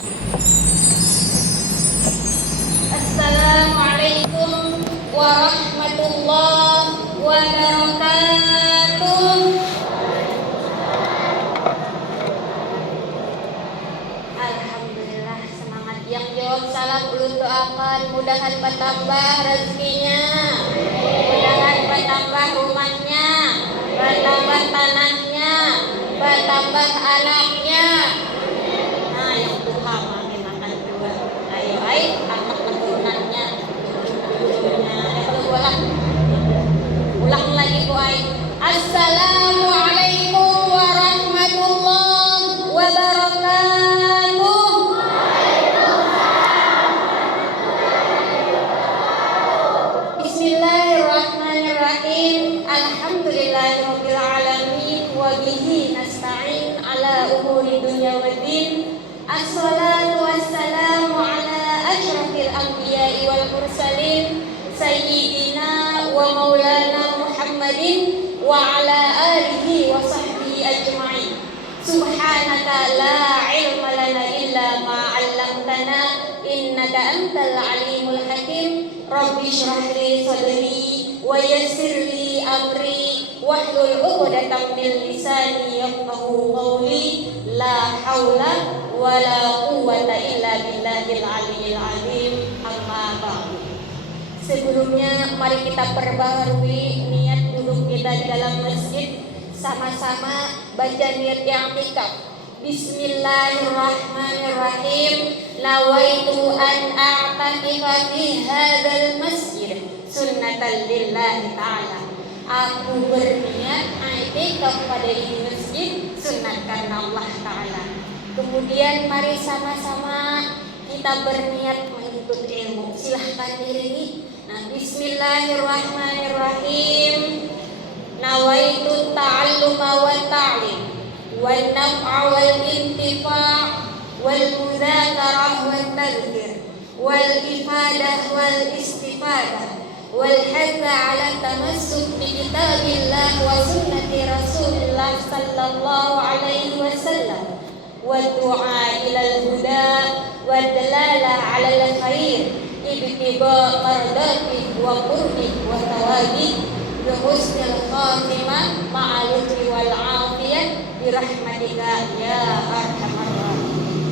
Assalamualaikum warahmatullahi wabarakatuh. Alhamdulillah, semangat yang jawab salam ulun doakan mudahan bertambah rezekinya, mudahan bertambah rumahnya, bertambah tanahnya, bertambah anaknya. Nah, yang Tuhan makin makan dua. Ayo, anak keturunannya. Ulang lagi Bu Ai. Assalamualaikum warahmatullahi wabarakatuh. Bismillahirrahmanirrahim. Alhamdulillahirabbil alamin wa bihi nasta'in ala umuri dunya waddin. Assalatu wassalamu ala asyrafil anbiya'i wal mursalin sayyidina wa maulana Muhammadin wa ala alihi wa sahbihi ajma'in. Subhanaka la ilma lana illa ma 'allamtana innaka antal alimul hakim. Rabbi shrah li sadri wa yassir li amri wahlul 'uqdatam min lisani yafqahu qawli. La haula wala quwwata illa billahil aliyyil azim. Amma ba'du. Sebelumnya mari kita perbaharui niat duduk kita di dalam masjid, sama-sama baca niat yang i'tikaf. Bismillahirrahmanirrahim. Nawaitu an a'takifa fi hadzal masjid sunnatan lillahi ta'ala. Aku berniat i'tikaf pada ini masjid sunat karena Allah Ta'ala. Kemudian mari sama-sama kita berniat menuntut ilmu. Silahkan diiringi. Nah, bismillahirrahmanirrahim. Nawaitu ta'alluma wa ta'lim wal naf'a wal intifa' wal mudzakarah wal tadhkir wal ifadah wal istifadah wal hadza 'ala tamassuk bi kitabillah wa sunnati Rasulillah sallallahu alaihi wasallam wa du'a ilal huda wa dalala 'alal khair ibtiba mardati wa qurbi wa tawabi bi husnil khatimah ma'al lutfi wal 'afiyah bi rahmatika ya arhamar rahimin.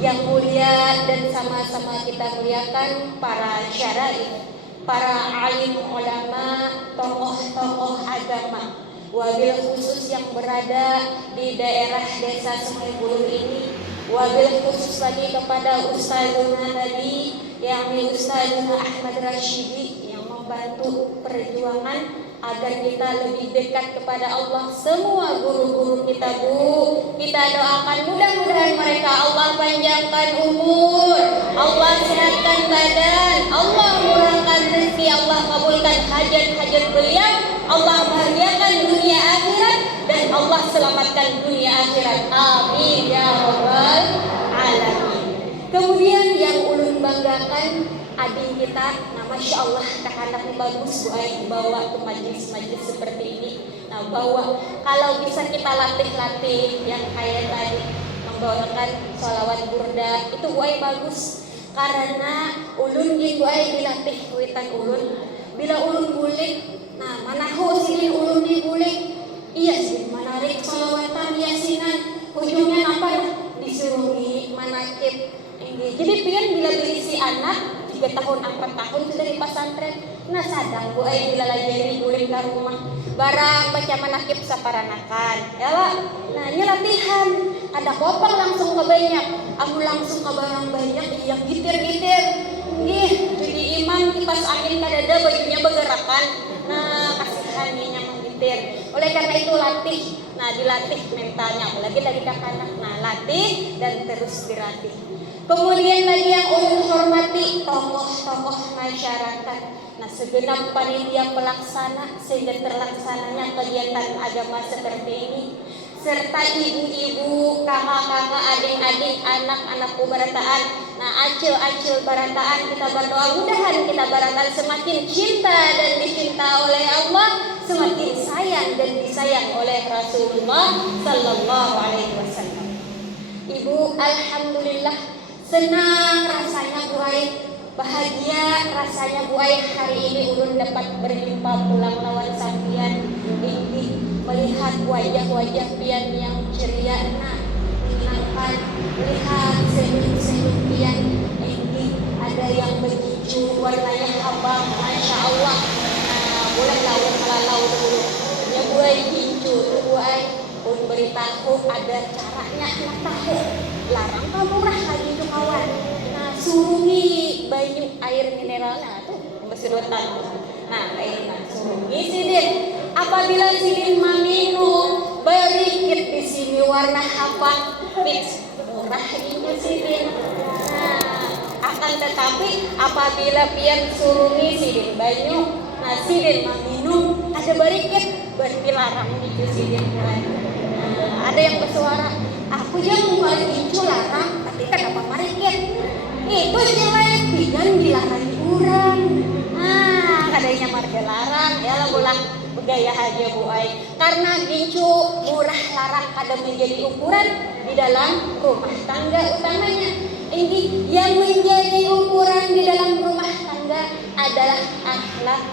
Yang mulia dan sama-sama kita muliakan para syaraif, para alim ulama, tokoh-tokoh agama, wabil khusus yang berada di daerah desa Sungai Bulur ini, wabil khusus lagi kepada ustazuna tadi, yakni Ustazuna Ahmad Rashidi yang membantu perjuangan agar kita lebih dekat kepada Allah. Semua guru-guru kita Bu, kita doakan mudah-mudahan mereka Allah panjangkan umur, Allah sehatkan badan, Allah murahkan rezeki, Allah kabulkan hajat-hajat beliau, Allah bahagiakan dunia akhirat, dan Allah selamatkan dunia akhirat. Amin ya rabbal alamin. Kemudian yang ulun banggakan adik kita, nah Masya Allah anak bagus Bu Ai bawa ke majlis-majlis seperti ini. Nah bawa, kalau bisa kita latih-latih yang kayak tadi membawakan sholawat burda, itu Bu Ai bagus. Karena ulun Bu Ai dilatih witan ulun, bila ulun bulik, nah manahu silin ulun dibulik, iya sih menarik sholawatan yasinan, ujungnya apa disuruh manakib. Jadi pian bila berisi anak 3 tahun 4 tahun sudah di pesantren. Nah sadang Bu Ai bila lagi guling ke rumah barang baca manakib saparanakan ya lah. Nah ini latihan, ada kopang langsung ke banyak, aku langsung ke barang banyak yang gitir-gitir. Jadi imam kipas angin kadada bajunya bergerakan. Nah kasihannya menggitir. Oleh karena itu latih. Nah dilatih mentalnya, apalagi lagi anak. Nah latih dan terus dilatih. Kemudian lagi yang ulun hormati tokoh-tokoh masyarakat. Nah segenap panitia pelaksana sehingga terlaksananya kegiatan agama seperti ini, serta ibu-ibu, kakak-kakak, adik-adik, anak-anak barataan. Nah acil-acil barataan, kita berdoa mudahan kita barataan semakin cinta dan dicinta oleh Allah, semakin sayang dan disayang oleh Rasulullah Sallallahu Alaihi Wasallam. Ibu, alhamdulillah senang rasanya Bu Ai, bahagia rasanya Bu Ai hari ini ulun dapat berjumpa pulang lawan sampian ini, melihat wajah-wajah pian yang ceria, menyenangkan, melihat senyum-senyum pian ini, ada yang begitu warnanya abang, masya Allah. Boleh lalu dulu ya Bu Ai hijau tuh Bu Ai pun beritahu ada caranya, nak tahu larang kamu rah lagi itu kawan. Surungi banyu air mineral tuh bersedotan. Ini surungi sidin. Apabila sidin meminum berikit di sini warna apa fix murah itu sidin. Akan tetapi apabila pian surungi sidin banyu, sidin meminum ada berikit berarti larang itu sidin. Ada yang bersuara, aku yang mau itu larang, tapi kenapa marikit? Itu jelek, tidak dilarang kurang. Kadanya marga larang, ya lah bola bergaya aja Bu Ai. Karena gincu murah larang kada menjadi ukuran di dalam rumah tangga utamanya. Ini yang menjadi ukuran di dalam rumah tangga adalah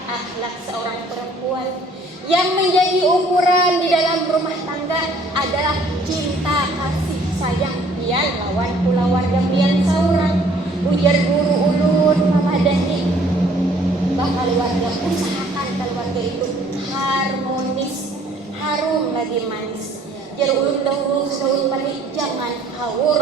akhlak seorang perempuan. Yang menjadi ukuran di dalam rumah tangga adalah cinta kasih sayang pian lawan keluarga pian saurang. Ujar guru ulun mamadahi bahwa keluarga usahakan keluarga itu harmonis, harum lagi manis. Jar ulun dahulu balik jangan haur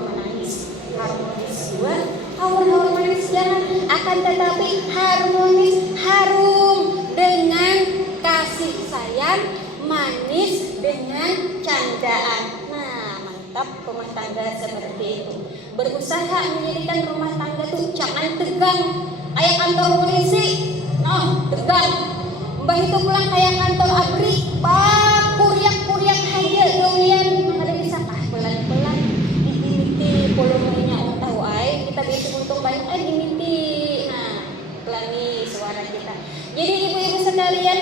menangis. Harmonis juga haur manis jangan, akan tetapi harmonis harum dengan kasih sayang, manis dengan candaan. Mantap rumah tangga seperti itu. Berusaha menjadikan rumah tangga itu jangan tegang kayak kantor polisi. Tegang. Mbah itu pulang kayak kantor abri, kuriak aja doyan. Ada bisa pelan-pelan dimiti volumenya tahu ai kita bisa untung banyak dimiti. Pelan nih suara kita. Jadi ibu-ibu sekalian,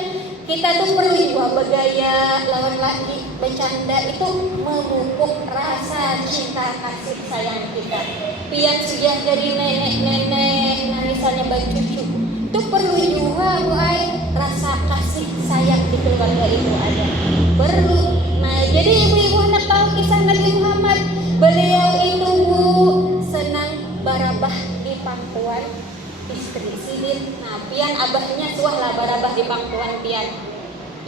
kita tuh perlu juga bergaya lawan laki bercanda itu memupuk rasa cinta kasih sayang kita. Pian sudah jadi nenek misalnya bagi cucu, itu perlu juga Bu Ai rasa kasih sayang di keluarga itu ada. Perlu. Jadi ibu-ibu hendak tahu kisah Nabi Muhammad. Beliau itu Bu senang barabah di pangkuan istri sidin. Pian abahnya suah lah barabah di pangkuan pian.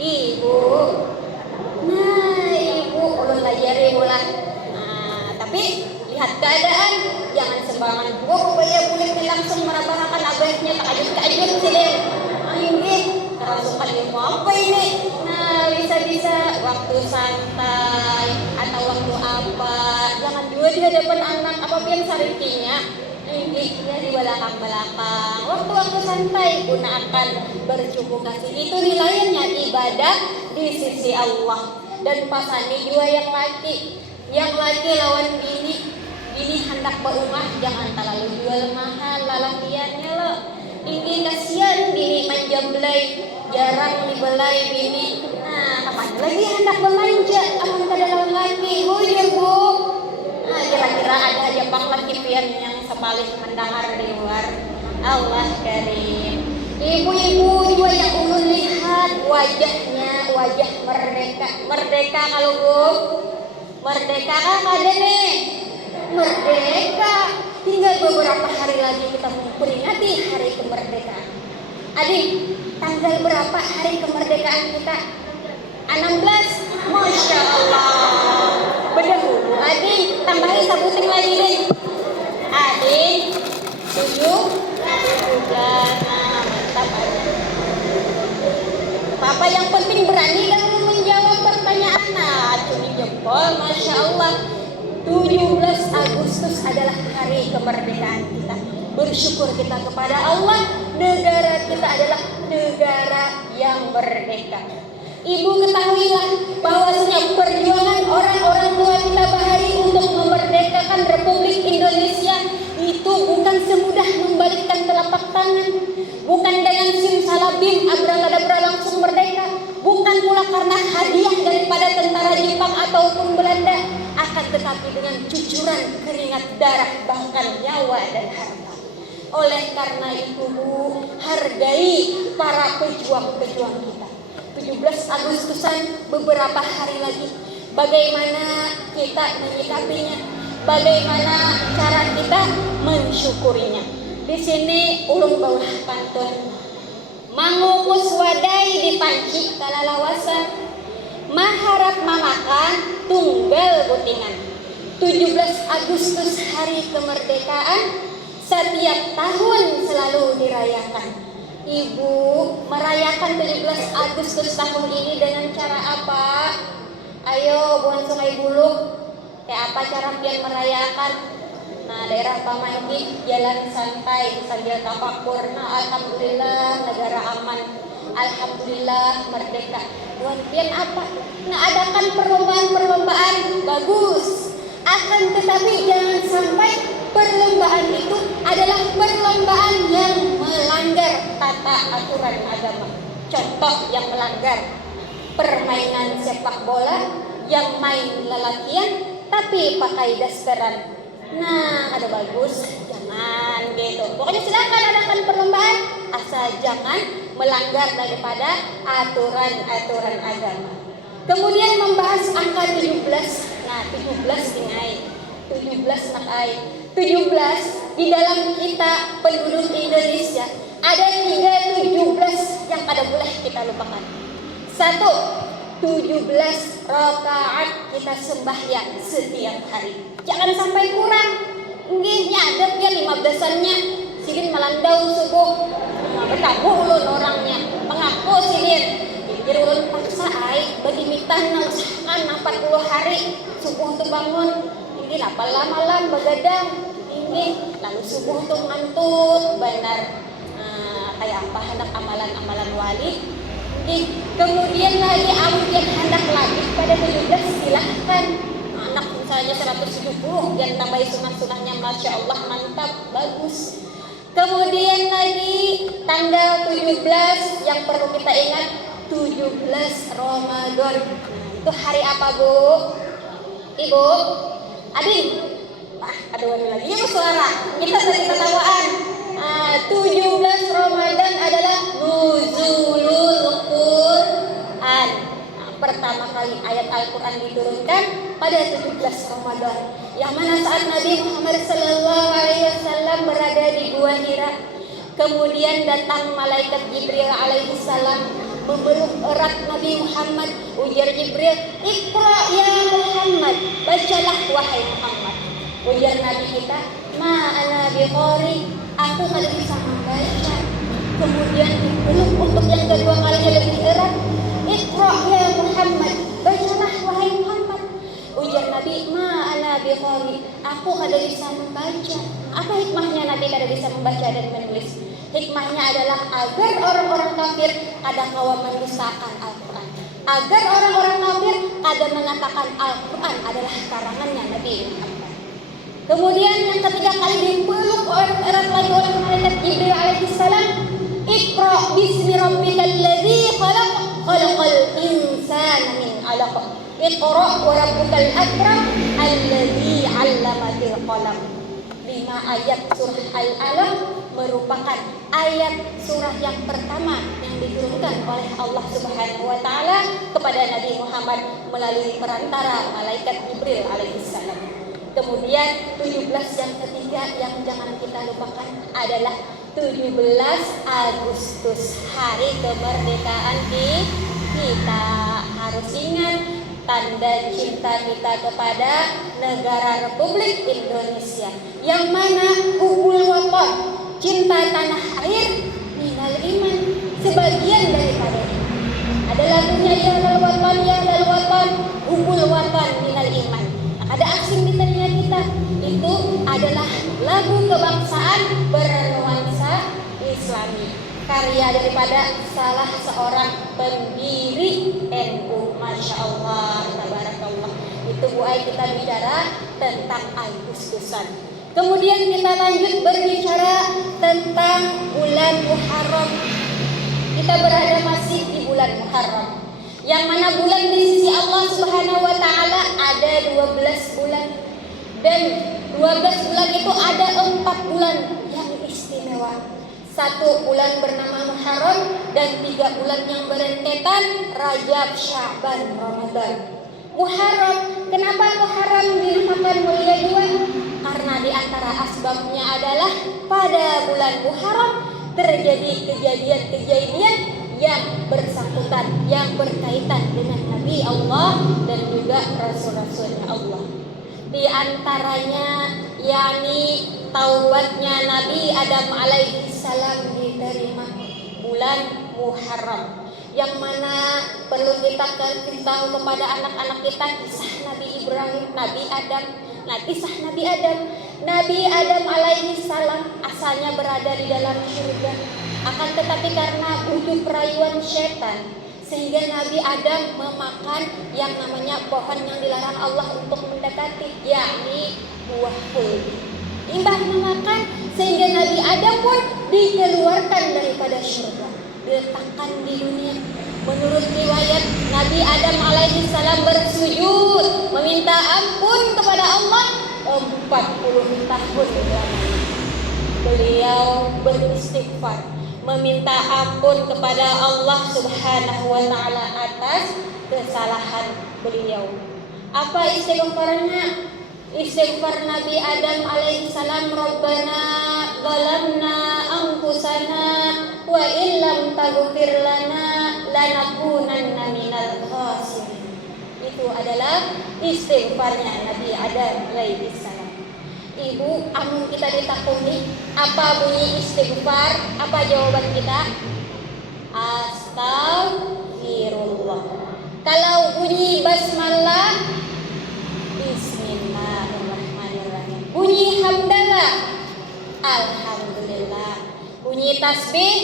Ibu, ibu ulun lajari bola. Tapi lihat keadaan, jangan sembarangan bayar bulik langsung merabahakan abahnya takajut sidin. Ini kerasukan ilmu apa ini? Bisa waktu santai atau waktu apa? Jangan juga di hadapan anak apa pian sarikinya. Ya di belakang. Waktu santai gunakan bercukup kasih. Itu nilainya ibadah di sisi Allah. Dan pasani juga yang laki lawan bini hendak berumah jangan terlalu jual mahal lalakiannya loh. Ini kasihan bini manjablay, jarang dibelai bini. Kapan lagi hendak belanja aman kada lawan laki. Ya Bu. Kira-kira ada Jepang lagi pian yang sepalik mendengar di luar. Allah karim. Ibu-ibu juga yang ulun lihat wajahnya, wajah merdeka kalau Bu. Merdeka kan ada nih. Merdeka. Tinggal beberapa hari lagi kita memperingati hari kemerdekaan. Adik, tanggal berapa hari kemerdekaan kita? 16. Masya Allah. Berdahulu adik, tambahin sabuting lagi deh. Adik 7 mantap aja. Apa yang penting berani dalam menjawab pertanyaan. Cumi jempol, Masya Allah. 17 Agustus adalah hari kemerdekaan kita. Bersyukur kita kepada Allah, negara kita adalah negara yang merdeka. Ibu ketahuilah bahwasanya perjuangan orang-orang tua kita bahari untuk memerdekakan Republik Indonesia itu bukan semudah membalikkan telapak tangan, bukan dengan simsalabim abrakadabra langsung merdeka, bukan pula karena hadiah daripada tentara Jepang ataupun Belanda. akan tetapi dengan cucuran keringat darah bahkan nyawa dan harta. Oleh karena itu Bu, hargai para pejuang-pejuang kita. 17 Agustusan beberapa hari lagi. Bagaimana kita menyikapinya? Bagaimana cara kita mensyukurinya? Di sini ulun baulah pantun. Mangukus wadai di panci kalalawasan, maharap mamakan tunggal butingan. 17 Agustus hari kemerdekaan setiap tahun selalu dirayakan. Ibu merayakan 17 Agustus tahun ini dengan cara apa? Ayo buan Sungai Buluk, kayak apa cara pian merayakan? Nah, daerah Pamaiki jalan santai sambil tafakur. Nah, alhamdulillah negara aman. Alhamdulillah merdeka. Buan pian apa? Nah, adakan perlombaan-perlombaan bagus. Akan tetapi jangan sampai perlombaan itu adalah perlombaan yang melanggar tata aturan agama. Contoh yang melanggar permainan sepak bola yang main lelakian tapi pakai dasteran. Nah, ada bagus, jangan gitu. Pokoknya silakan adakan perlombaan, asal jangan melanggar daripada aturan-aturan agama. Kemudian membahas angka 17. Nah, 17 tinggai. 17 nakai. 17 di dalam kita penduduk Indonesia ada 3 17 yang kada boleh kita lupakan. 1, 17 rakaat kita sembahyang setiap hari. Jangan sampai kurang. Nggih nyadap ya 15-annya. Sidin melandau subuh. Bertabuh ulun orangnya. Mengaku sidin. Jadi ulun paksa ai bagi mitah na usahakan 40 hari subuh untuk bangun. Ini apa malam begadang. Ini lalu subuh untuk ngantuk benar. Kayak apa hendak amalan-amalan wali. Kemudian lagi yang hendak lagi pada 17 silahkan. Anak misalnya 170 yang tambah sunah-sunahnya, Masya Allah mantap, bagus. Kemudian lagi tanggal 17 yang perlu kita ingat, 17 Ramadan. Itu hari apa Bu? Ibu? Adin? Ada wani lagi ya suara. Kita sering ketawaan. 17 Ramadan adalah nuzulul Quran. Pertama kali ayat Al-Quran diturunkan pada 17 Ramadan. Yang mana saat Nabi Muhammad SAW berada di Gua Hira. Kemudian datang malaikat Jibril alaihissalam memeluk erat Nabi Muhammad. Ujar Jibril, "Iqra ya Muhammad." Bacalah wahai Muhammad. Ujar Nabi kita, "Ma ana biqari." Aku kada bisa membaca. Kemudian dipeluk untuk yang kedua kalinya lebih erat. "Iqra ya Muhammad." Bacalah wahai Muhammad. Ujar Nabi, "Ma ana biqari." Aku kada bisa membaca. Apa hikmahnya Nabi kada bisa membaca dan menulis? Hikmahnya adalah agar orang-orang kafir kada kawa mendustakan Al-Quran. Agar orang-orang kafir kada mengatakan Al-Quran adalah karangannya Nabi Muhammad. Kemudian yang ketiga kali dipeluk erat lagi oleh malaikat Jibril alaihissalam. "Iqra bismi rabbikal ladzi khalaq, khalaqal insana min 'alaq. Iqra wa rabbukal akram alladzi 'allama bil qalam." 5 ayat surah Al-Alaq merupakan ayat surah yang pertama yang diturunkan oleh Allah Subhanahu wa taala kepada Nabi Muhammad melalui perantara malaikat Jibril alaihissalam. Kemudian 17 yang ketiga yang jangan kita lupakan adalah 17 Agustus, hari kemerdekaan kita. Harus ingat tanda cinta kita kepada negara Republik Indonesia. Yang mana hubul watan, cinta tanah air, minal iman, sebagian daripada iman. Ada lagunya ya lal watan, hubul watan minal iman. Ada asing di telinga kita, itu adalah lagu kebangsaan bernuansa Islami, karya daripada salah seorang pendiri NU. Masya Allah, tabarakallah. Itu Bu Ai kita bicara tentang Agustusan. Kemudian kita lanjut berbicara tentang bulan Muharram. Kita berada masih di bulan Muharram. Yang mana bulan di sisi Allah Subhanahu wa taala ada 12 bulan. Dan 12 bulan itu ada 4 bulan yang istimewa. 1 bulan bernama Muharram dan 3 bulan yang berentetan Rajab, Sya'ban, Ramadan. Muharram, kenapa Muharram dinamakan mulia dua? Karena di antara asbabnya adalah pada bulan Muharram terjadi kejadian-kejadian yang bersangkutan, yang berkaitan dengan Nabi Allah dan juga Rasul-Rasulnya Allah. Di antaranya yakni taubatnya Nabi Adam alaihi salam diterima bulan Muharram, yang mana perlu kita kasih tahu kepada anak-anak kita kisah Nabi Ibrahim, kisah Nabi Adam alaihi salam asalnya berada di dalam surga, akan tetapi karena butuh perayuan setan sehingga Nabi Adam memakan yang namanya pohon yang dilarang Allah untuk mendekati, yakni buah kuldi. Imbah memakan sehingga Nabi Adam pun dikeluarkan daripada surga, diletakkan di dunia. Menurut riwayat, Nabi Adam alaihi salam bersujud meminta ampun kepada Allah 40 tahun lamanya. Beliau beristighfar meminta ampun kepada Allah Subhanahu wa taala atas kesalahan beliau. Apa istighfarnya? Istighfar Nabi Adam alaihi salam, Rabbana zalamna anfusana wa illam taghfir lana lanakunanna minal khasirin. Itu adalah istighfarnya Nabi Adam alaihi salam. Ibu, amun kita ditakuni apa bunyi istighfar, apa jawaban kita? Astagfirullah. Kalau bunyi basmalah, bismillahirrahmanirrahim. Bunyi hamdalah, alhamdulillah. Bunyi tasbih,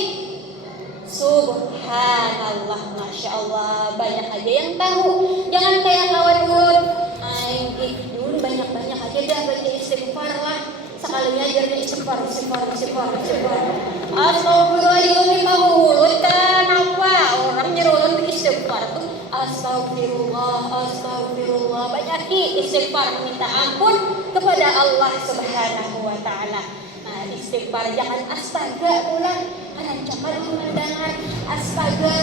subhanallah, masya Allah. Banyak aja yang tahu. Jangan kayak kawan ulun. Dulu banyak-banyak aja dah baca istighfar lah. Sekalinya ajarnya istighfar. Astagfirullahaladzim, tahu ulun kan apa? Orang nyuruh istighfar tuh astagfirullah. Banyaki istighfar, meminta ampun kepada Allah Subhanahu wa taala. Nah, istighfar jangan astaga ulang. Rancakan mendengar astaga,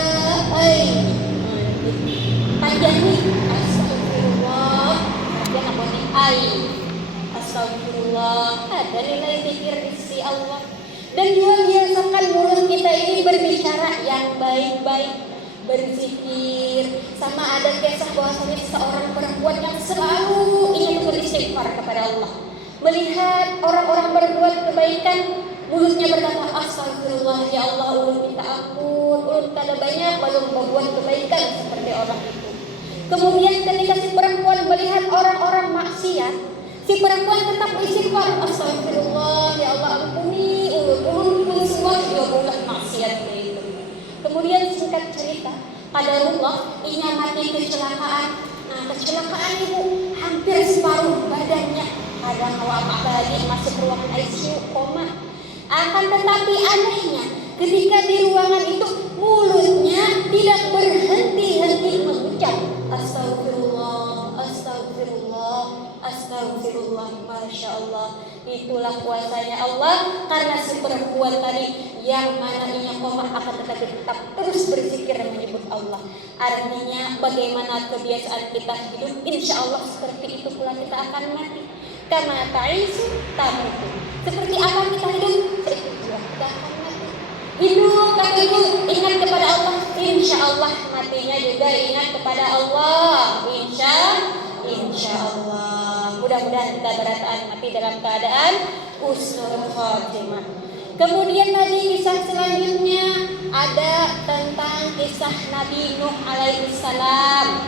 panjang nih. Astagfirullah. Dia ngapain astagfirullah. Ada nilai pikir di sisi Allah. Dan juga biasakan mulut kita ini berbicara yang baik-baik, berzikir. Sama ada kisah bahwasanya seorang perempuan yang selalu ingin beristighfar kepada Allah, melihat orang-orang berbuat kebaikan, mulutnya berkata astagfirullah, ya Allah ulun minta ampun, ulun kada banyak belum berbuat kebaikan seperti orang itu. Kemudian ketika si perempuan melihat orang-orang maksiat, si perempuan tetap beristighfar, astagfirullah, ya Allah ampuni ulun semua juga ulah maksiat itu. Kemudian singkat cerita, qadarullah inya mati kecelakaan. Nah, kecelakaan itu hampir separuh badannya, kadang apa lagi masuk ruangan ICU koma. Akan tetapi anehnya, ketika di ruangan itu mulutnya tidak berhenti-henti mengucap astagfirullah, masya Allah. Itulah kuasanya Allah, karena si perempuan tadi yang mana ia koma akan tetapi tetap terus berzikir dan menyebut Allah. Artinya bagaimana kebiasaan kita hidup, insya Allah seperti itu pula kita akan mati. Karena ta'isu tamutu. Seperti apa kita hidup, seperti itu kita akan mati. Hidup tak hidup ingat kepada Allah, insya Allah matinya juga ingat kepada Allah. Insya Allah. Mudah-mudahan kita berataan mati dalam keadaan husnul khotimah. Kemudian tadi kisah selanjutnya ada tentang kisah Nabi Nuh alaihi salam,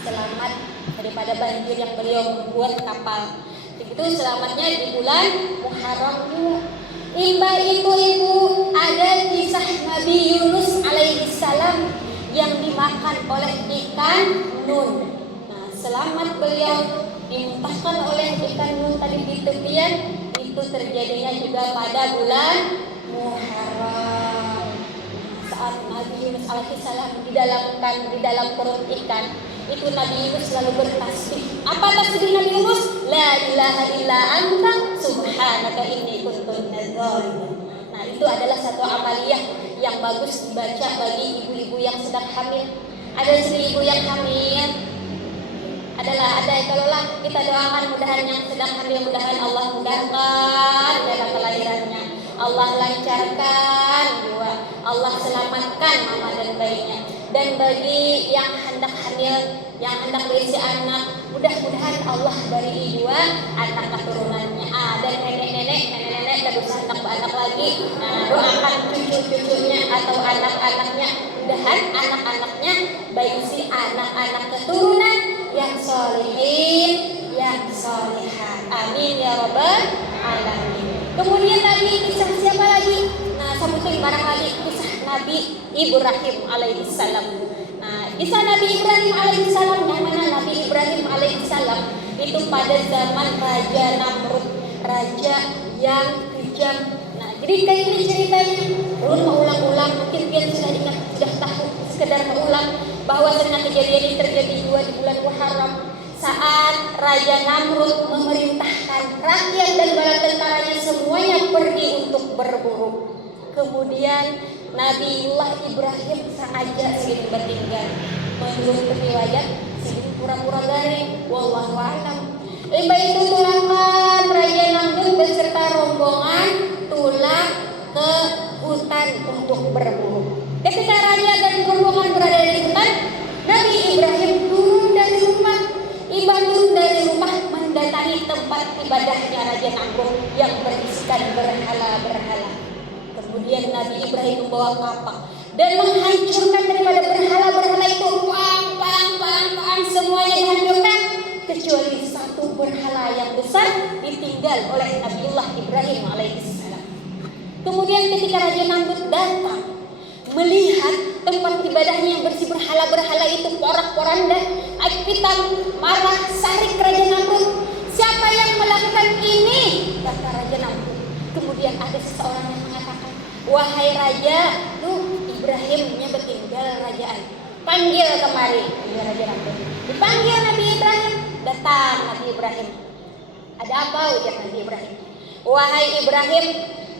selamat daripada banjir yang beliau buat kapal. Begitu selamatnya di bulan Muharram juga. Imbal itu ibu ada kisah Nabi Yunus alaihi salam yang dimakan oleh ikan nun. Nah, selamat beliau dimuntahkan oleh ikan nun tadi di tepian, itu terjadinya juga pada bulan Muharram. saat Nabi Yunus alaihissalam di dalam perut ikan, itu Nabi Yunus selalu bertasbih. Apa tasbih Nabi Yunus? La ilaha illa anta subhanaka inni kuntu minadz dzalimin. Nah, itu adalah satu amaliyah yang bagus dibaca bagi ibu-ibu yang sedang hamil. Ada ibu yang hamil kalau lah kita doakan mudahan yang sedang hamil, mudahan Allah mudahkan dalam kelahirannya, Allah lancarkan juga, Allah selamatkan mama dan bayinya. Dan bagi yang hendak hamil, yang hendak berisi anak, mudah-mudahan Allah beri dua anak keturunannya. Dan nenek-nenek terus hendak beranak lagi, doakan cucu-cucunya atau anak-anaknya, mudahan anak-anaknya berisi anak-anak keturunan yang solihin, yang solihah. Amin ya rabbal alamin. Kemudian lagi kisah siapa lagi? Nah, sebutin barang lagi kisah Nabi Ibrahim alaihissalam. Nah, kisah Nabi Ibrahim alaihissalam, yang mana Nabi Ibrahim alaihissalam itu pada zaman Raja Namrud, raja yang kejam. Nah, jadi kayak ini ceritanya. Belum mengulang-ulang, mungkin kalian sudah ingat, sudah tahu, sekedar mengulang bahwasanya kejadian ini terjadi di bulan Muharram saat Raja Namrud memerintahkan rakyat dan bala tentaranya semuanya pergi untuk berburu. Kemudian Nabiullah Ibrahim sengaja sedikit bertinggal. Menurut riwayat sedikit pura-pura garing, wallahu a'lam. Limbah itu tulangkan Raja Namrud beserta rombongan tulang ke hutan untuk berburu. Ketika raja dan rombongan berada di hutan, Nabi Ibrahim turun dari rumah mendatangi tempat ibadahnya Raja Namrud yang berisikan berhala-berhala. Kemudian Nabi Ibrahim membawa kapak dan menghancurkan daripada berhala-berhala itu, semuanya dihancurkan kecuali satu berhala yang besar ditinggal oleh Nabiullah Ibrahim alaihissalam. Kemudian ketika Raja Namrud datang melihat tempat ibadahnya yang bersih berhala-berhala itu porak-poranda, pitam, marah, sarik Raja Namrud. Siapa yang melakukan ini? Kata Raja Namrud. Kemudian ada seseorang yang mengatakan, wahai Raja, tuh Ibrahimnya bertinggal kerajaan. Panggil kemari, Raja Namrud. Dipanggil Nabi Ibrahim, datang Nabi Ibrahim. Ada apa? Ujar Nabi Ibrahim. Wahai Ibrahim,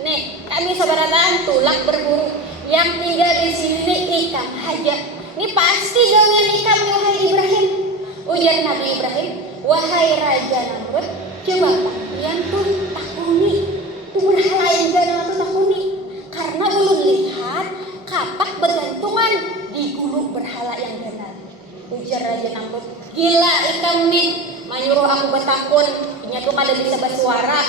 nih kami saudaraan tulak berburu. Yang tinggal di sini ikam aja. Ini pasti gawean ikam, wahai Ibrahim. Ujar Nabi Ibrahim, wahai Raja Namrud, coba kalian tuh takuni, tuh berhala yang ganal tuh takuni. Karena ulun lihat kapak bergantungan di gulung berhala yang ganal. Ujar Raja Namrud, gila ikam nih, menyuruh aku bertakun, nyatu kada bisa bersuara,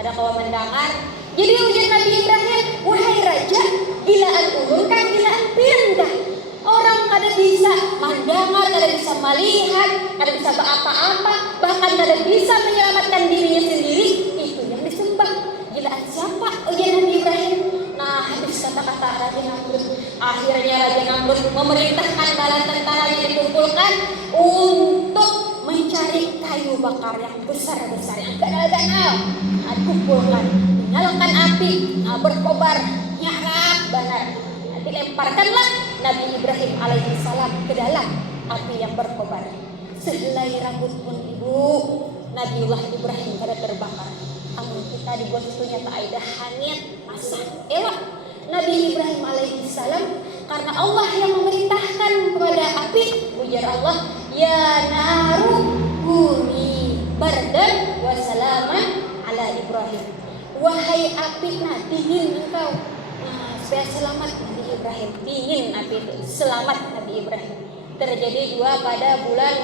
ada kawan mendengar. Jadi ujar Nabi Ibrahim, wahai Raja, gilaan ulun kah, gilaan pian kah? Orang kada bisa mendengar, kada bisa melihat, kada bisa apa-apa, bahkan kada bisa menyelamatkan dirinya sendiri, itu yang disembah. Gilaan siapa? Ujar Nabi Ibrahim. Nah, habis kata-kata Raja Namrud, akhirnya Raja Namrud memerintahkan bala tentara yang dikumpulkan untuk mencari kayu bakar yang besar-besar, yang ganal-ganal. Dikumpulkan, nyalakan api, berkobar, nyarak benar. Dilemparkanlah Nabi Ibrahim alaihissalam ke dalam api yang berkobar. Sehelai rambut pun ibu Nabiullah Ibrahim pada terbakar. Amun kita dibuat itunya tak ada hanyut masa elok. Nabi Ibrahim alaihissalam karena Allah yang memerintahkan kepada api, ujar Allah, ya naru kuni bardan wa salaman ala Ibrahim. Wahai api, nah dingin engkau, nah supaya selamat Nabi Ibrahim. Dingin api itu, selamat Nabi Ibrahim. Terjadi juga pada bulan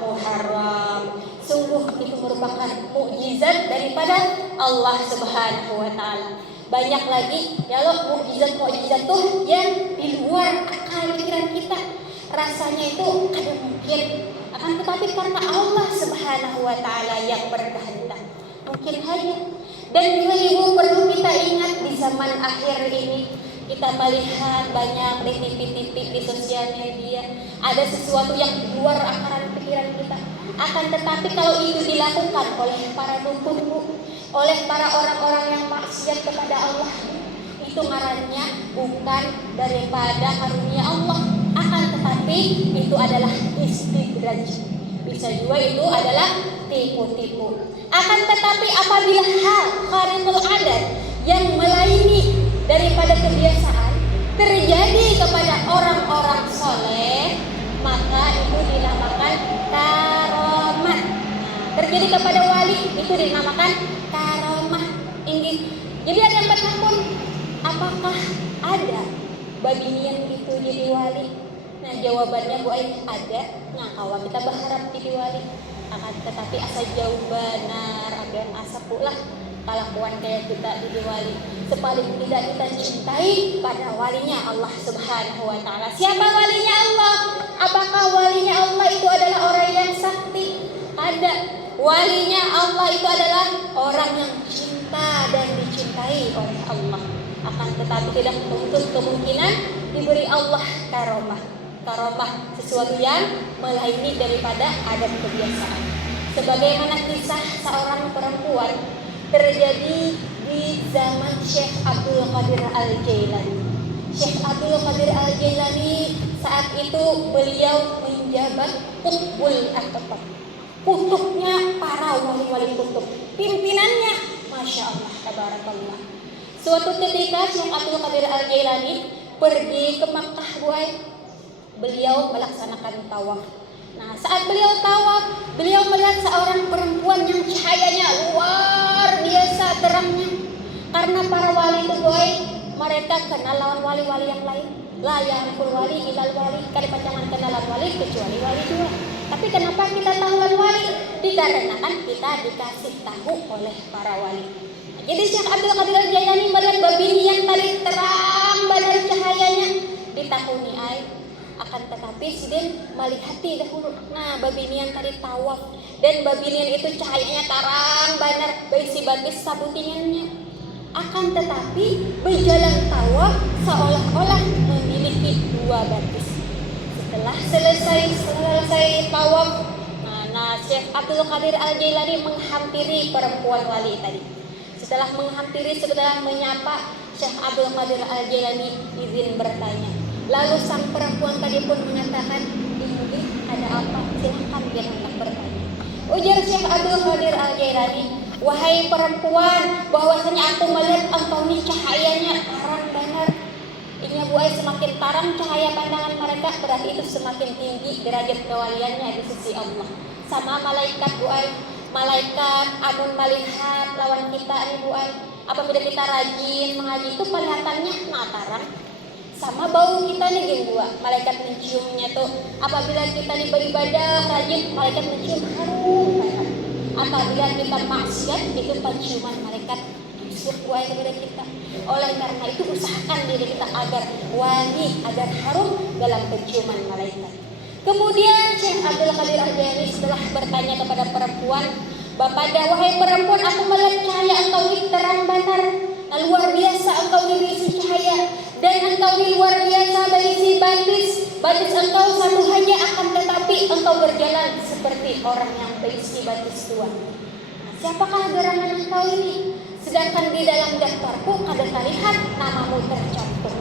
Muharram. Sungguh itu merupakan mukjizat daripada Allah Subhanahu wa taala. Banyak lagi ya loh mukjizat tuh yang di luar akal pikiran kita. Rasanya itu ada mungkin, akan tetapi karena Allah Subhanahu wa taala yang berkehendak, mungkin saja. Dan juga ibu perlu kita ingat di zaman akhir ini kita melihat banyak di TV di sosial media ada sesuatu yang di luar akal pikiran kita. Akan tetapi kalau itu dilakukan oleh para dukun, oleh para orang-orang yang maksiat kepada Allah, itu ngarannya bukan daripada karunia Allah, akan tetapi itu adalah istidraj. Bisa juga itu adalah tipu-tipu. Akan tetapi apabila hal kharikul adat yang melaini daripada kebiasaan terjadi kepada orang-orang soleh, maka itu dinamakan karomat. Terjadi kepada wali itu dinamakan karomah. Jadi ada yang bertakun, apakah ada babinian itu jadi wali? Nah jawabannya Bu Ai ada. Nah kawan kita berharap jadi wali, akan tetapi asa jauh benar dan asa pula kelakuan kayak kita jadi wali. Sepaling tidak kita cintai pada walinya Allah Subhanahu wa Ta'ala. Siapa walinya Allah? Apakah walinya Allah itu adalah orang yang sakti? Ada. Walinya Allah itu adalah orang yang cinta dan dicintai oleh Allah. Akan tetapi tidak menutup kemungkinan diberi Allah karomah. Karomah sesuatu yang melaini daripada adat kebiasaan. Sebagaimana kisah seorang perempuan terjadi di zaman Syekh Abdul Qadir Al-Jailani. Syekh Abdul Qadir Al-Jailani saat itu beliau menjabat kutbul akbar, kutubnya para wali-wali kutub, pimpinannya, masya Allah, tabarakallah. Suatu ketika Syekh Abdul Qadir Al-Jailani pergi ke Makkah, beliau melaksanakan tawaf. Nah, saat beliau tawaf, beliau melihat seorang perempuan yang cahayanya luar biasa terangnya. Karena para wali itu mereka kenal lawan wali-wali yang lain. La ya'riful wali ilal wali, kalimat jangan kenalan wali kecuali wali dua. Tapi kenapa kita tahu wali? Dikarenakan kita dikasih tahu oleh para wali. Jadi Syekh Abdul Qadir Al-Jailani melihat babini yang tadi terang benar cahayanya, ditakuni akan tetapi sidin malihati dahulu. Nah babini yang tadi tawaf dan babini yang itu cahayanya terang benar baisi batis sabutingannya. Akan tetapi berjalan tawaf seolah-olah memiliki dua batis. Setelah selesai tawaf, nah Syekh Abdul Qadir Al-Jailani menghampiri perempuan wali tadi. Setelah menghampiri, setelah menyapa, Syekh Abdul Qadir Al-Jailani izin bertanya. Lalu sang perempuan tadi pun mengatakan, ini ada apa? Silahkan dia hendak bertanya. Ujar Syekh Abdul Qadir Al-Jailani, wahai perempuan, bahwasanya aku melihat engkau ini cahayanya terang benar. Ini Bu Ai semakin terang cahaya pandangan mereka, berarti itu semakin tinggi derajat kewaliannya di sisi Allah. Sama malaikat Bu Ai, malaikat amun melihat lawan kita ini Bu Ai, apabila kita rajin mengaji itu kelihatannya terang. Sama bau kita nih geng dua, malaikat menciumnya tuh. Apabila kita nih beribadah rajin, malaikat mencium harum banget. Apabila kita maksiat, itu penciuman malaikat busuk buat kepada kita. Oleh karena itu usahakan diri kita agar wangi, agar harum dalam penciuman malaikat. Kemudian Syekh Abdul Qadir Al-Jailani setelah bertanya kepada perempuan, Bapada, wahai perempuan, aku melihat cahaya engkau ini terang benar, luar biasa engkau ini berisi cahaya, dan engkau ini luar biasa berisi batis engkau satu hanya, akan tetapi engkau berjalan seperti orang yang berisi batis dua. Siapakah gerangan engkau ini? Sedangkan di dalam daftarku ada terlihat namamu tercantum.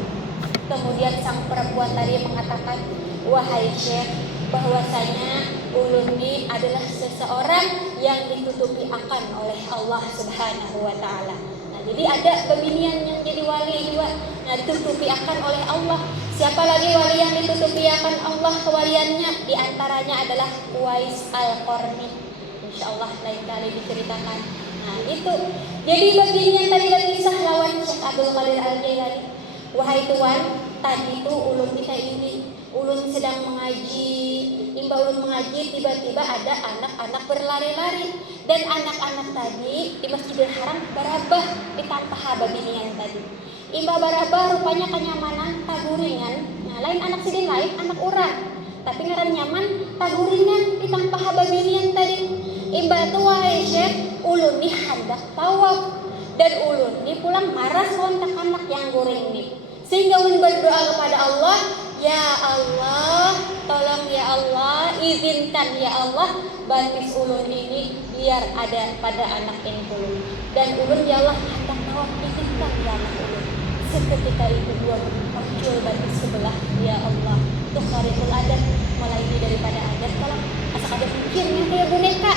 Kemudian sang perempuan tadi mengatakan, wahai Syekh, bahwasanya ulun ini adalah seseorang yang ditutupi akan oleh Allah Subhanahu wa Ta'ala. Nah, jadi ada pembinian yang jadi wali juga, nah ditutupi akan oleh Allah. Siapa lagi wali yang ditutupi akan Allah kewaliannya? Di antaranya adalah Uwais Al-Qarni. Insyaallah lain kali diceritakan. Nah itu. Jadi begini yang tadi kisah lawan Syekh Abdul Qadir Al-Jailani. Wahai Tuan, tadi itu ulun kita ini, ulun sedang mengaji. Imba ulun mengaji, tiba-tiba ada anak-anak berlari-lari. Dan anak-anak tadi di Masjidil Haram barabah ditampah babinian tadi. Imba barabah rupanya kenyamanan taguringan. Nah lain anak sidin lain, anak urang. Tapi ngaran nyaman taguringan ditampah babinian tadi. Imba tu wahai Syekh, ulun ni hendak tawaf. Dan ulun ni pulang marah sontak anak yang goreng ni. Sehingga ulun berdoa kepada Allah, ya Allah, tolong ya Allah, izinkan ya Allah batis ulun ini biar ada pada anak ini ulun. Dan ulun ya Allah hendak tawaf, izinkan ya anak ulun. Seketika itu dua muncul batu sebelah, ya Allah, tuh karikul adat mulai daripada adat kalau asal ada mikirnya kayak boneka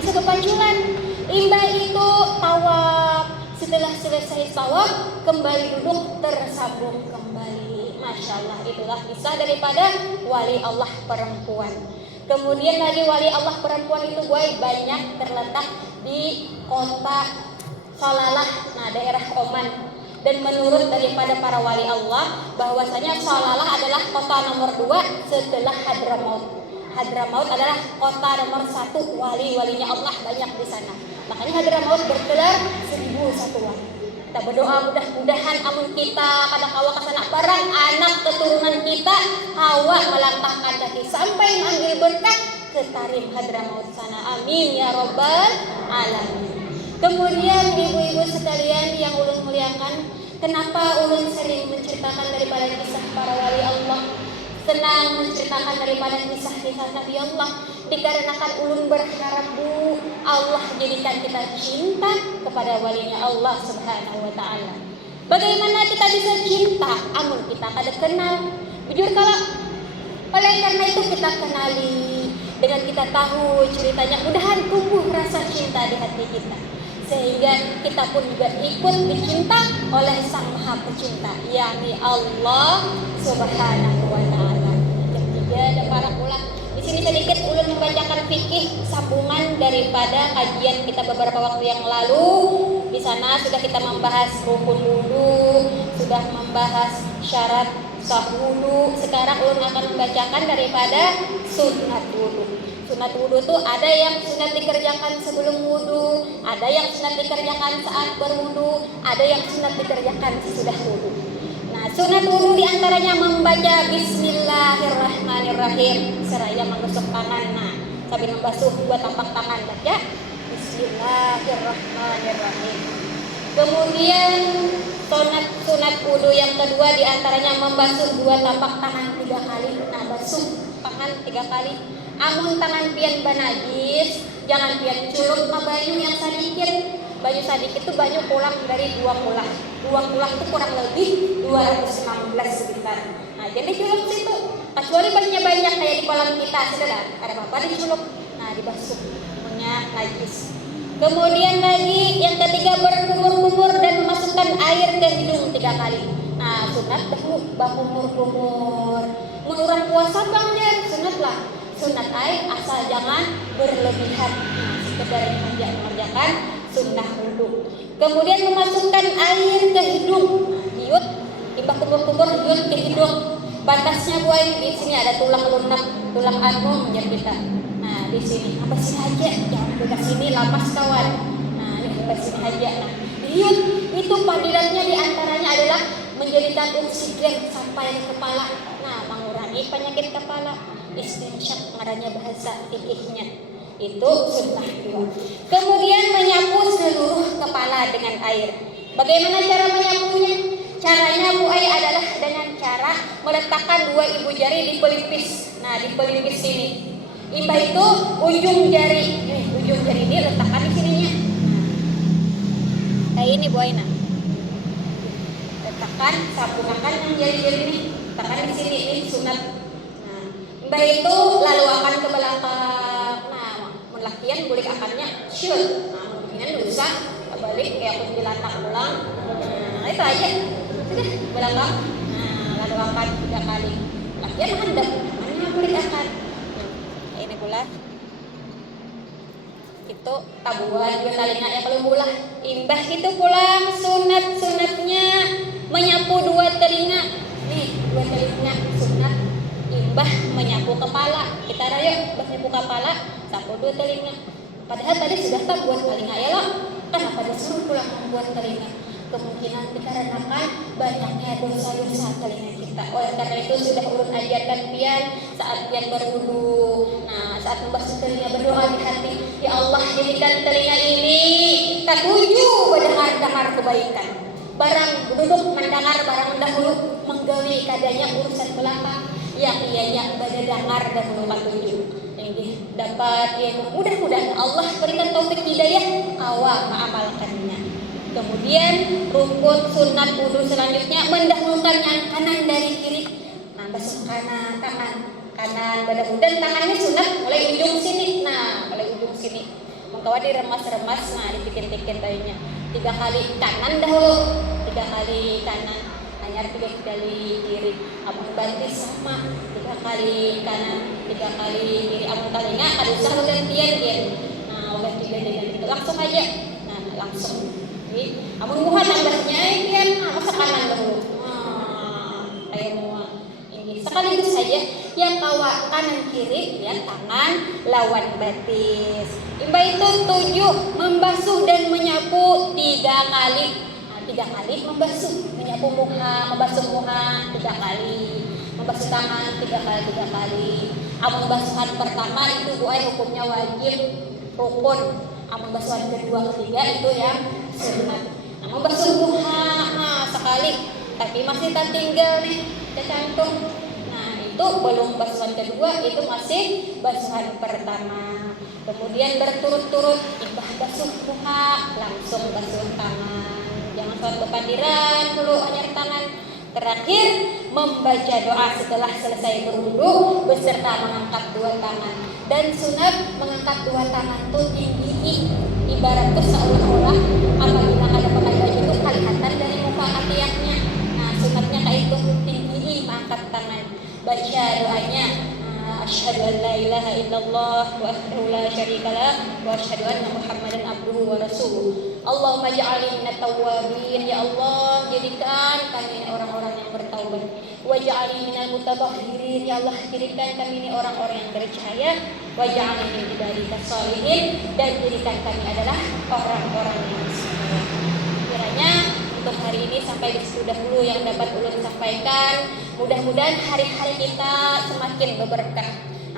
bisa berpanculan. Imbah itu tawaf, setelah selesai tawaf kembali duduk tersambung kembali. Masya Allah, itulah kisah daripada wali Allah perempuan. Kemudian lagi wali Allah perempuan itu banyak terletak di kota Salalah, nah daerah Oman. Dan menurut daripada para wali Allah bahwasanya Salalah adalah kota nomor 2 setelah Hadramaut. Hadramaut adalah kota nomor 1 wali-walinya Allah banyak di sana. Makanya Hadramaut bergelar 1001 wali. Kita berdoa mudah-mudahan amun kita kadang kawa kesana barang anak keturunan kita kawa melangkahkan kaki sampai mengambil berkah ke Tarim Hadramaut sana. Amin ya robbal alamin. Kemudian ibu-ibu sekalian yang ulun muliakan, kenapa ulun sering menceritakan daripada kisah para wali Allah, senang menceritakan daripada kisah-kisah Nabi Allah, dikarenakan ulun berharap Allah jadikan kita cinta kepada walinya Allah Subhanahu wa taala. Bagaimana kita bisa cinta amun kita kada kenal? Jujur kalau oleh karena itu kita kenali, dengan kita tahu ceritanya, mudahan tumbuh rasa cinta di hati kita, sehingga kita pun juga ikut dicinta oleh Sang Maha Pecinta, yakni Allah Subhanahu wa taala. Yang ketiga ada para ulama. Di sini sedikit ulun membacakan fikih sambungan daripada kajian kita beberapa waktu yang lalu. Di sana sudah kita membahas rukun wudu, sudah membahas syarat sah wudu. Sekarang ulun akan membacakan daripada sunat wudu. Sunat wudu itu ada yang sunat dikerjakan sebelum wudu, ada yang sunat dikerjakan saat berwudu, ada yang sunat dikerjakan sesudah wudu. Nah, sunat wudu diantaranya membaca Bismillahirrahmanirrahim seraya menggosok tangan, nah sambil membasuh dua tapak tangan, baca Bismillahirrahmanirrahim. Kemudian sunat wudu yang kedua diantaranya membasuh dua tapak tangan 3 kali. Nah, basuh tangan 3 kali. Amun tangan pian banajis, jangan pian culup ke banyu yang sedikit. Banyu sedikit itu banyu pulang dari 2 kulah. 2 kulah itu kurang lebih 216 sekitar. Nah, jadi culup situ. Kecuali banyunya banyak kayak di kolam kita, sudah ada apa-apa diculup. Nah, dibasuh punya najis. Kemudian lagi yang ketiga berkumur-kumur dan memasukkan air ke hidung 3 kali. Nah, sunat berkumur-kumur. Menurut puasa bang dia sunat lah. Sunat air asal jangan berlebihan. Nah, sekedar mengerjakan sunnah wudu. Kemudian memasukkan air ke hidung. Hiut, timbah kumur-kumur hiut ke hidung. Batasnya di sini ada tulang lunak, tulang agung yang kita. Nah, di sini apa sih aja? Jangan dekat sini lapas kawan. Nah, ini apa sih aja. Nah, hiut itu padilatnya diantaranya adalah menjadikan oksigen sampai ke kepala. Nah, mengurangi penyakit kepala. Istinsyak ngarannya bahasa fikihnya. Itu sunnah 2. Kemudian menyapu seluruh kepala dengan air. Bagaimana cara menyapunya? Caranya Bu Ai adalah dengan cara meletakkan 2 ibu jari di pelipis. Nah, di pelipis sini. Imbah itu ujung jari ini letakkan di sininya. Kayak ini Bu Ai. Nah, letakkan, sapunakan yang jari-jari ini, letakkan di sini, ini sunat. Nah, imbah itu lalu akan ke belakang. Nah, melakian bulik akannya syul. Nah, mungkinan dosa balik kayak aku dilatak ulang. Nah, itu aja. Sudah belakang. Nah, lalu akan 3 kali. Lakian handap, mana bulik akan. Ini pula. Itu tabuhan dia talinya ya kalau pula. Imbah itu pulang sunatnya menyapu 2 telinga. Nih, 2 telinga sunat. Imbah menyapu kepala. Kita raya menyapu kepala, sapu 2 telinga. Padahal tadi sudah tak buat telinga ya loh. Kenapa dia suruh pulang membuat telinga? Kemungkinan dikarenakan banyaknya dosa-dosa telinga kita. Oleh karena itu sudah ulun ajarkan pian saat pian berwudu. Nah, saat membasuh telinga berdoa di hati, ya Allah jadikan telinga ini katuju mendengar kebaikan. Barang duduk mendengar barang dahulu menggawi kadanya urusan belakang yang ianya pada dengar dahulu katuju. Ini dapat ya mudah-mudahan Allah berikan taufik hidayah awal mengamalkannya. Kemudian rukun sunat wudu selanjutnya mendahulukan yang kanan dari kiri. Nah, basuh kanan, tangan kanan badan dan tangannya sunat mulai ujung sini. Nah, mulai ujung sini. Mengkawa diremas-remas, nah dipikin-pikin bayinya. 3 kali kanan dahulu, 3 kali kanan, hanya 3 kali kiri. Amun banti sama 3 kali kanan, 3 kali kiri. Amun kalinya kada usah gantian ya. Nah, ganti-ganti gitu langsung aja. Nah, langsung. Jadi, amun muha tambahnya pian masa kanan dahulu. Kayak muha. Ini sekaligus saja yang kawa kanan kiri ya tangan lawan batis. Imba itu 7 membasuh dan menyapu 3 kali. Nah, 3 kali membasuh, menyapu muka, membasuh muka 3 kali, membasuh tangan 3 kali. Amun basuhan pertama itu hukumnya wajib rukun. Amun basuhan kedua ketiga itu yang sunat. Nah, membasuh muka sekali, tapi masih tertinggal nih tercantum. Itu belum basuhan kedua, itu masih basuhan pertama. Kemudian berturut-turut ibah basuh muka, langsung basuh tangan. Jangan suatu pandiran dulu anyar tangan. Terakhir membaca doa setelah selesai berwudu beserta mengangkat 2 tangan. Dan sunat mengangkat 2 tangan itu tinggi, ibarat itu seolah-olah apabila ada pakai baju itu kelihatan dari muka katiaknya. Nah, sunatnya kayak itu tinggi mengangkat tangan. Baca doanya asyhadu an la ilaha illallah wa wahdahu la syarikalah wa asyhadu anna muhammadan abduhu wa rasuluh. Allahumma ja'alni minat tawwabin, ya Allah jadikan kami ini orang-orang yang bertaubat. Wa ja'alni minal mutatahhirin, ya Allah jadikan kami ini orang-orang yang bercahaya. Wa ja'alni min ibadikas sholihin, dan jadikan kami adalah orang-orang yang saleh. Kiranya untuk hari ini sampai di situ dahulu yang dapat ulun sampaikan. Mudah-mudahan hari-hari kita semakin berberkah.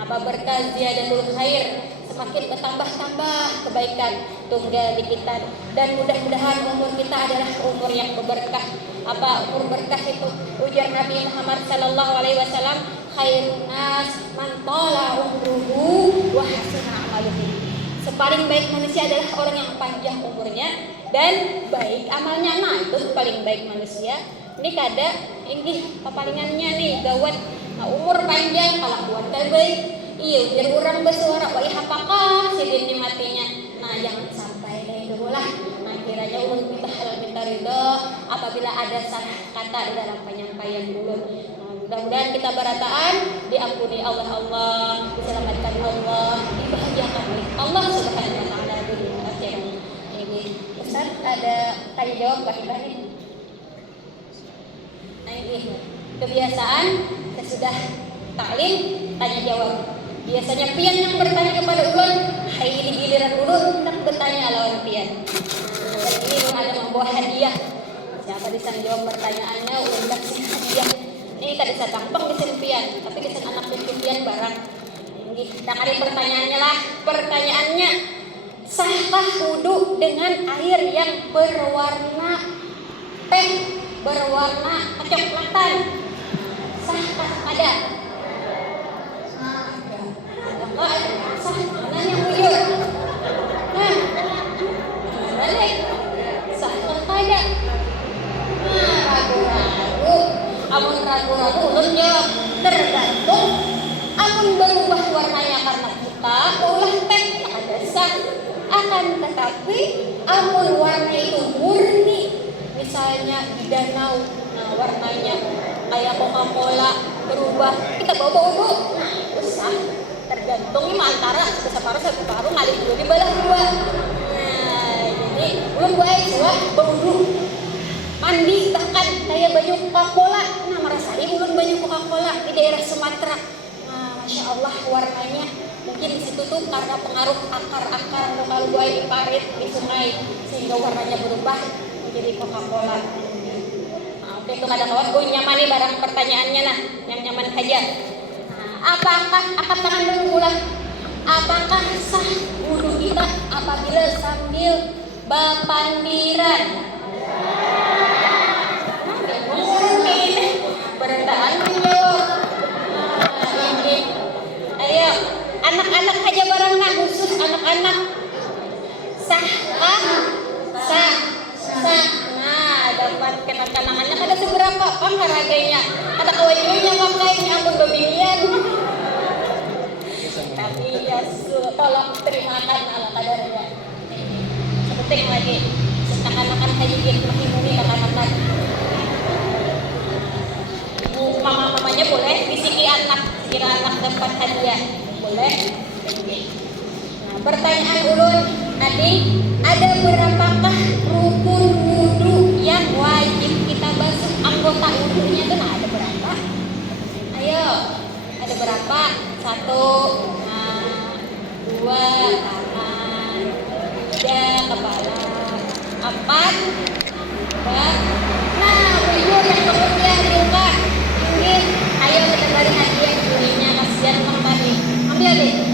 Apa berkah ziyadatul khair, semakin bertambah-tambah kebaikan tunggal di kita. Dan mudah-mudahan umur kita adalah umur yang berberkah. Apa umur berkah itu? Ujar Nabi Muhammad sallallahu alaihi wasallam, khairun nas man tala umruhu wa hasuna amaluhu. Sepaling baik manusia adalah orang yang panjang umurnya dan baik amalnya. Nah, itu paling baik manusia. Ini kada ini papalingannya nih gawat. Nah, umur panjang kalau buat baik. Iya, biar orang bersuara wah apakah sidin matinya. Nah, jangan sampai deh dulu lah. Nah, kiranya ulun minta halal minta ridho apabila ada salah kata di dalam penyampaian ulun. Mudah-mudahan kita berataan diampuni Allah, diselamatkan Allah, dibahagiakan oleh Allah Subhanahu wa taala dunia akhirat. Ini Ustaz ada tanya jawab Pak Ibrahim. Nah, ini kebiasaan sesudah taklim tanya jawab. Biasanya pian yang bertanya kepada ulun, hari ini giliran ulun hendak bertanya lawan pian. Dan ini ada membawa hadiah. Siapa bisa jawab pertanyaannya ulun kasih hadiah. Ini kada bisa gampang disen pian, tapi disen anak pian barang. Nah, ada pertanyaannya lah. Pertanyaannya, sahkah wudu dengan air yang berwarna teh, berwarna kecoklatan? Sahkah ada? Kalau ada sah, mana yang bujur? Nah, balik. Sahkah ada? Nah, ragu-ragu. Amun ragu-ragu ulun jawab tergantung. Amun berubah warnanya karena kita ulah teh ada sah. Akan tetapi amun warna itu murni, misalnya di danau, nah warnanya kayak Coca-Cola berubah, kita bawa dulu, nah itu sah. Tergantung ini antara separuh ngalih dulu di belah dua. Nah jadi ulun buat bau dulu. Mandi bahkan kayak baju Coca-Cola. Nah merasai ulun baju Coca-Cola di daerah Sumatera. Nah Masya Allah warnanya mungkin di situ tuh karena pengaruh akar-akar lokal buaya di parit di sungai sehingga warnanya berubah menjadi Coca-Cola. Nah, oke itu kada kawan gue nyaman nih barang pertanyaannya nah yang nyaman aja. Nah, apakah angkat tangan dulu ulang? Apakah sah wudu kita apabila sambil bapandiran? Berendaan menjawab. Ini, ayo anak-anak aja barangnya khusus anak-anak. Sah, hajikin mahimuni makan-makan. Ibu mamanya boleh bisiki anak, jika anak dapat hadiah boleh. Nah, pertanyaan ulun tadi, ada berapakah rukun wudu yang wajib kita basuh? Anggota wudunya itu nah ada berapa? Ayo, ada berapa? 1, nah, 2, tangan, 3, kepala, 4, nah, bujur yang kemudian juga. Ayo kita beri hadiah bunyinya, kasihan Mang Tadi. Ambil deh.